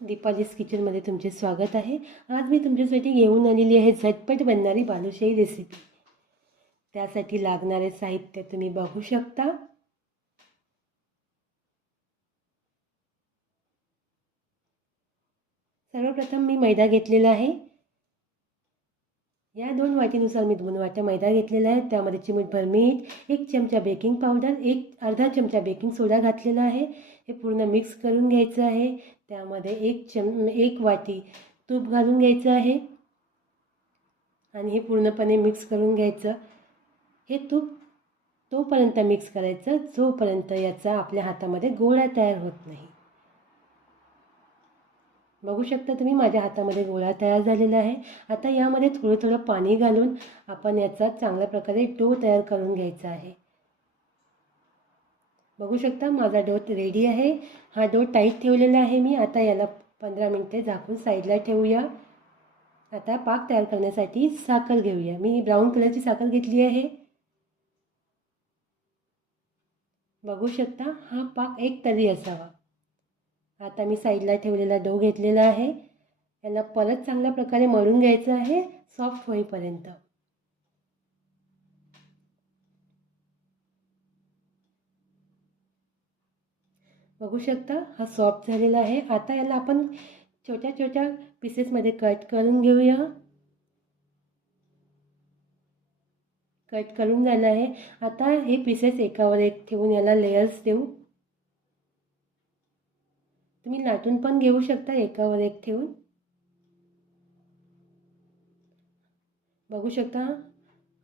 दीपालीस किचनमध्ये तुमचे स्वागत आहे. आज मी तुमच्यासाठी घेऊन आलेली आहे झटपट बनणारी बालुशाही रेसिपी त्यासाठी लागणारे साहित्य तुम्ही बघू शकता. सर्वप्रथम मी मैदा घेतलेला आहे. या दोन वाटीनुसार मी दोन वाट्या मैदा घेतलेला आहे. त्यामध्ये चिमूटभर मीठ एक चमचा बेकिंग पावडर एक अर्धा चमचा बेकिंग सोडा घातलेला आहे. हे पूर्ण मिक्स करून घ्यायचं आहे. त्यामध्ये एक चम एक वाटी तूप घालून घ्यायचं आहे. आणि हे पूर्णपणे मिक्स करून घ्यायचं. हे तूप तोपर्यंत मिक्स करायचं. जोपर्यंत याचा आपल्या हातामध्ये गोळा तयार होत नाही. बघू शकता तुम्ही माझ्या हातामध्ये गोळा तयार झालेला आहे. आता यामध्ये थोडं थोडं पाणी घालून आपण याचा चांगल्या प्रकारे डो तयार करून घ्यायचा आहे. बघू शकता माझा डो रेडी आहे. हा डो टाईट ठेवलेला आहे मी. आता याला पंधरा मिनटे झाकून साईडला ठेवूया. आता पाक तयार करण्यासाठी साखर घेऊया. मी ब्राऊन कलरची साखर घेतली आहे. बघू शकता हा पाक एक तरी असावा. आता मी साईडला ठेवलेला डो घेतलेला आहे. याला परत चांगल्या प्रकारे मळून घ्यायचं आहे सॉफ्ट होईपर्यंत. बघू शकता हा सॉफ्ट झालेला आहे. आता याला आपण छोट्या छोट्या पीसेसमध्ये कट करून घेऊया. कट करून झालं आहे. आता हे पीसेस एकावर एक ठेवून याला लेयर्स देऊ. तुम्ही लाटून पण घेऊ शकता एकावर एक ठेवून. बघू शकता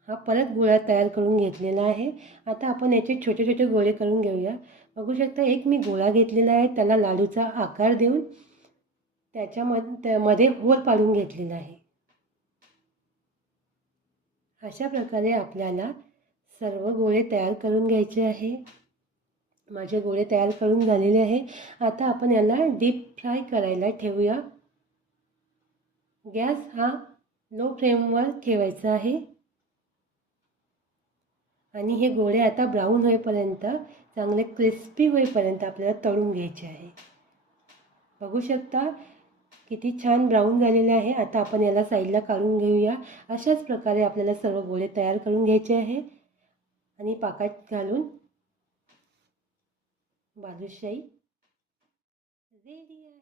हा परत गोळा तयार करून घेतलेला आहे. आता आपण याचे छोटे छोटे गोळे करून घेऊया. बघू शकता एक मी गोळा घेतलेला आहे त्याला लाडूचा आकार देऊन त्याच्यामध्ये मध्ये होल पाडून घेतलेला आहे. अशा प्रकारे आपल्याला सर्व गोळे तयार करून घ्यायचे आहे. माझे गोळे तयार करून झालेले आहे. आता आपण याला डीप फ्राय करायला ठेवूया. गॅस हा लो फ्लेमवर ठेवायचा आहे. आणि हे गोळे आता ब्राऊन होईपर्यंत चांगले क्रिस्पी होईपर्यंत आपल्याला तळून घ्यायचे आहे. बघू शकता किती छान ब्राऊन झालेले आहे. आता आपण याला साईडला काढून घेऊया. अशाच प्रकारे आपल्याला सर्व गोळे तयार करून घ्यायचे आहे. आणि पाकात घालून বাদুশাহী রেডিয়ায়